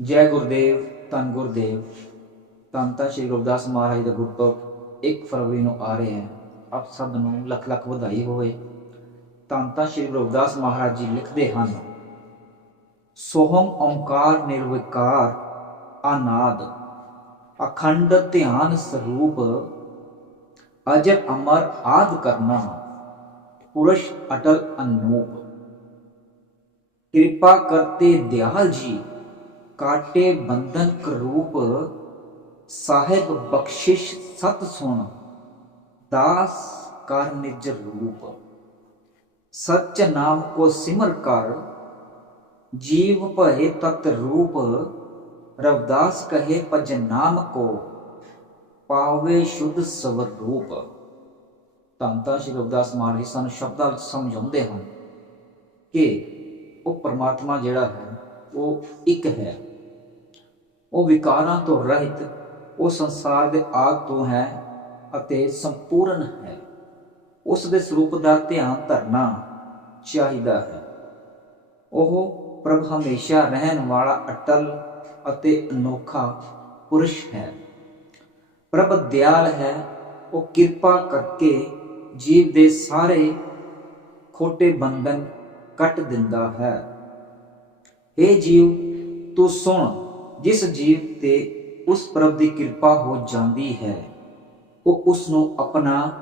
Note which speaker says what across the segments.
Speaker 1: ਜੈ ਗੁਰਦੇਵ, ਧੰਨ ਗੁਰਦੇਵ। ਧੰਨ ਸ਼੍ਰੀ ਗੁਰਦਾਸ ਮਹਾਰਾਜ ਦਾ ਗੁਰਪੁਰਬ 1 ਫਰਵਰੀ ਨੂੰ ਆ ਰਿਹਾ ਹੈ। ਆਪ ਸਭ ਨੂੰ ਲੱਖ ਲੱਖ ਵਧਾਈ ਹੋਵੇ। ਧੰਨ ਸ਼੍ਰੀ ਗੁਰਦਾਸ ਮਹਾਰਾਜ ਜੀ ਲਿਖਦੇ ਹਨ, ਸੋਹਮ ਓੰਕਾਰ ਨਿਰਵਿਕਾਰ ਆਨਾਦ ਅਖੰਡ ਧਿਆਨ ਸਰੂਪ, ਅਜਰ ਅਮਰ ਆਦ ਕਰਨਾ, ਪੁਰਸ਼ ਅਟਲ ਅਨੂਪ। ਕਿਰਪਾ ਕਰਤੇ ਦਿਆਲ ਜੀ ਕਾਟੇ ਬੰਧਨ ਕਰੂਪ ਸਾਹਿਬ ਬਖਸ਼ਿਸ਼ ਸਤ ਸੁਣ, ਦਾਸ ਕਰ ਨਿਜ ਰੂਪ। ਸਚ ਨਾਮ ਕੋ ਸਿਮਰ ਕਰ, ਜੀਵ ਭਏ ਤਤ ਰੂਪ, ਰਵਦਾਸ ਕਹੇ ਭਜ ਨਾਮ ਕੋ, ਪਾਵੇ ਸ਼ੁੱਧ ਸਵਰ ਤੰਤਾ ਸ਼੍ਰੀ ਰਵਦਾਸ ਮਹਾਰਾਜ ਸਾਨੂੰ ਸ਼ਬਦਾਂ ਵਿੱਚ ਸਮਝਾਉਂਦੇ ਹਨ ਕਿ ਉਹ ਪਰਮਾਤਮਾ ਜਿਹੜਾ ਹੈ, ਉਹ ਇੱਕ ਹੈ। ਉਹ ਵਿਕਾਰਾਂ ਤੋਂ ਰਹਿਤ, ਉਹ ਸੰਸਾਰ ਦੇ ਆਦ ਤੋਂ ਹੈ ਅਤੇ ਸੰਪੂਰਨ ਹੈ। ਉਸ ਦੇ ਸਰੂਪ ਦਾ ਧਿਆਨ ਧਰਨਾ ਚਾਹੀਦਾ ਹੈ। ਉਹ ਪ੍ਰਭ ਹਮੇਸ਼ਾ ਰਹਿਣ ਵਾਲਾ ਅਟਲ ਅਤੇ ਅਨੋਖਾ ਪੁਰਸ਼ ਹੈ। ਪ੍ਰਭ ਦਿਆਲ ਹੈ, ਉਹ ਕਿਰਪਾ ਕਰਕੇ ਜੀਵ ਦੇ ਸਾਰੇ ਖੋਟੇ ਬੰਧਨ ਕੱਟ ਦਿੰਦਾ ਹੈ। ਇਹ ਜੀਵ, ਤੂੰ ਸੁਣ ਜਿਸ ਜੀਵ ਤੇ ਉਸ ਪ੍ਰਭ ਦੀ ਕਿਰਪਾ ਹੋ ਜਾਂਦੀ ਹੈ, ਉਹ ਉਸ ਨੂੰ ਆਪਣਾ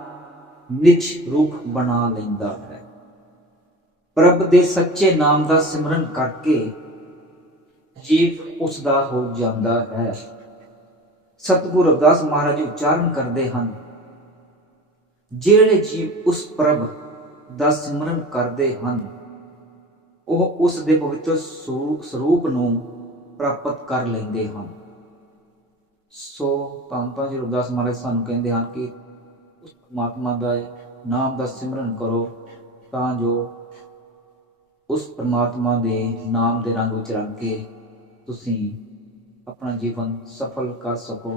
Speaker 1: ਨਿਜ ਰੂਪ ਬਣਾ ਲੈਂਦਾ ਹੈ। ਪ੍ਰਭ ਦੇ ਸੱਚੇ ਨਾਮ ਦਾ ਸਿਮਰਨ ਕਰਕੇ ਜੀਵ ਉਸ ਦਾ ਹੋ ਜਾਂਦਾ ਹੈ। ਸਤਿਗੁਰੂ ਰਵਿਦਾਸ ਮਹਾਰਾਜ ਉਚਾਰਨ ਕਰਦੇ ਹਨ, ਜਿਹੜੇ ਜੀਵ ਉਸ ਪ੍ਰਭ ਦਾ ਸਿਮਰਨ ਕਰਦੇ ਹਨ, ਉਹ ਉਸ ਦੇ ਪਵਿੱਤਰ ਸਰੂ- ਸਰੂਪ ਨੂੰ ਪ੍ਰਾਪਤ ਕਰ ਲੈਂਦੇ ਹਨ ਸੋ ਤਾਂ ਤਾਂ ਜੀ ਰਵਿਦਾਸ ਮਹਾਰਾਜ ਸਾਨੂੰ ਕਹਿੰਦੇ ਹਨ ਕਿ ਉਸ ਪਰਮਾਤਮਾ ਦਾ ਨਾਮ ਦਾ ਸਿਮਰਨ ਕਰੋ, ਤਾਂ ਜੋ ਉਸ ਪਰਮਾਤਮਾ ਦੇ ਨਾਮ ਦੇ ਰੰਗ ਵਿੱਚ ਰੰਗ ਕੇ ਤੁਸੀਂ ਆਪਣਾ ਜੀਵਨ ਸਫਲ ਕਰ ਸਕੋ।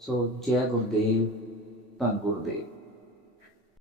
Speaker 1: ਸੋ ਜੈ ਗੁਰਦੇਵ, ਧੰਨ ਗੁਰਦੇਵ।